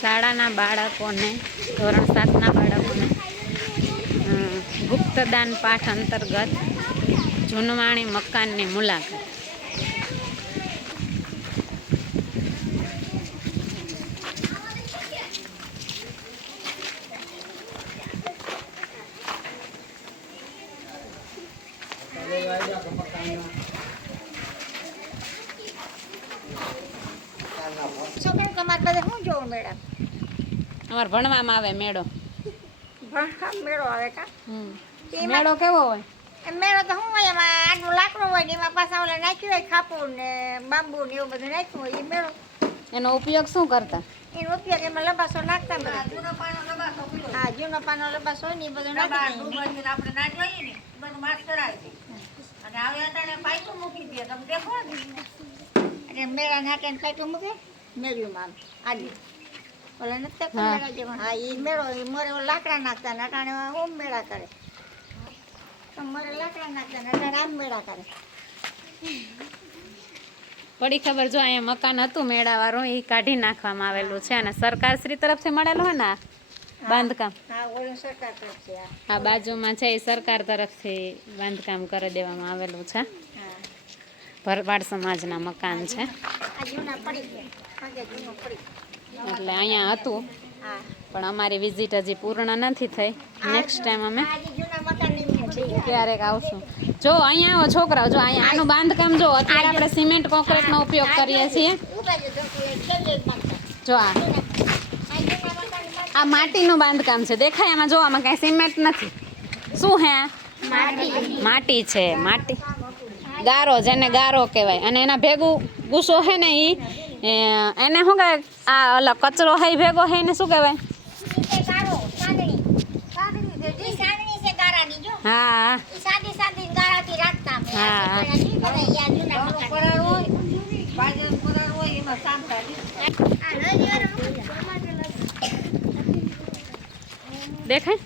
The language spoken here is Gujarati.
શાળાના બાળકોને ધોરણ 7ના બાળકોને ગુપ્તદાન પાઠ અંતર્ગત જૂનવાણી મકાનની મુલાકાત. છોકરું કમાર બધે શું જોવું મેડમ? અમારે ભણવામાં આવે મેળો. ભણવા મેળો આવે કા? મેળો કેવો હોય? મેળો તો શું હોય, એમાં આટલું લાકડું હોય ને એમાં પાછા ઓલા નાખ્યું હોય ખાપું ને બાંબુ ને એવું બધું નાખ્યું હોય, એ મેળો. એનો ઉપયોગ શું કરતા? એનો ઉપયોગ એમાં લબાસો નાખતા બધા. હા, જૂનો પાનો લબાસો હોય ને એ બધું નાખી આપણે ના જોઈએ ને બધું માસ ચડાવી અને આવે અટાણે પાઇપો મૂકી દે. તમે દેખો એટલે મેળા નાખે પાઇપો મૂકે મેળ્યુંમાં આમ આલી ઓલા નથી મેળા જેવા. હા, એ મેળો મોરે લાકડા નાખતા ને અટાણે ઓમ મેળા કરે. મોરે લાકડા નાખતા ને અટાણે આમ મેળા કરે. પડી ખબર, જો અહીંયા મકાન હતું મેળાવાળું, એ કાઢી નાખવામાં આવેલું છે અને સરકારશ્રી તરફથી મળેલું હોય ને બાંધકામ. હા, ઓલું સરકાર તરફથી. આ બાજુમાં છે એ સરકાર તરફથી બાંધકામ કરી દેવામાં આવેલું છે. ભરવાડ સમાજના મકાન છે. એટલે અહીંયા હતું પણ અમારી વિઝિટ હજી પૂર્ણ નથી થઈ. નેક્સ્ટ ટાઈમ અમે ક્યારેક આવશું. જો અહીંયા આવો છોકરાઓ, જો અહીંયા આનું બાંધકામ જો. અત્યારે આપણે સિમેન્ટ કોન્ક્રીટનો ઉપયોગ કરીએ છીએ. જો આ માટીનું બાંધકામ છે, દેખાય આમાં? જો આમાં કાંઈ સિમેન્ટ નથી. શું હે? માટી છે. માટી ગારો, જેને ગારો કહેવાય. અને એના ભેગું ગુસ્સો છે ને એને શું કહેવાય? આ અલગ કચરો હે ભેગો હે ને શું કહેવાય? હા હા. દેખાય?